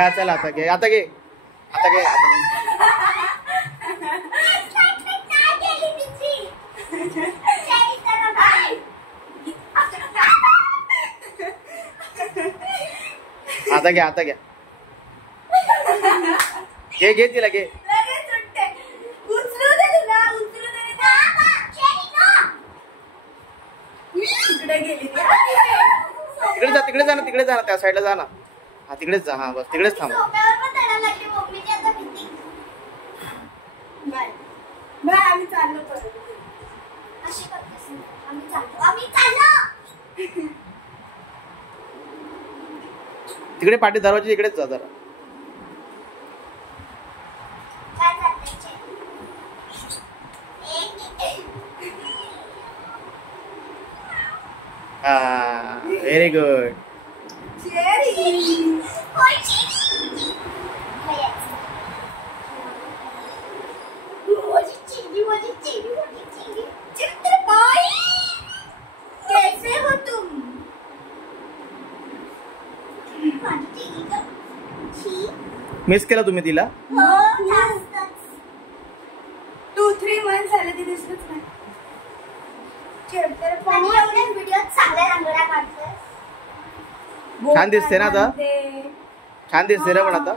घ्या चला आता घे आता घे आता घे आता घ्या आता घ्या घे घे तिला घे तिकडे जा ना तिकडे जा ना त्या साईडला जा ना हा तिकडेच जा हा बस तिकडेच थांब तिकडे पाठी दरवाजा इकडेच जा जरा व्हेरी गुड कैसे हो तुम मिस केला तुम्ही तिला 2-3 months झाले ती दिसतच नाही छान दिसते ना आता छान दिसते ना पण आता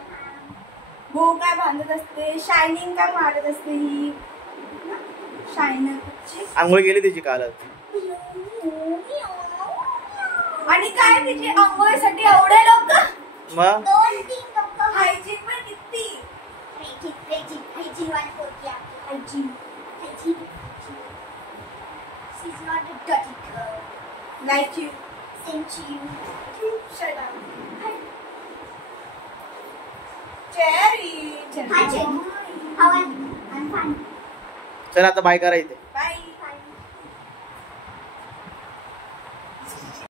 भो काय बांधत असते शायनिंग काय मारत असते ही शायनर आंघोळ गेली तिची कालच आणि काय तिची आंघोळीसाठी एवढे लोक मग हायजीन पण किती She's not a dirty girl. like you Same to you. shut up Cherry Hi, Cherry. How are you? I'm fine. चल आता बाय करा इथे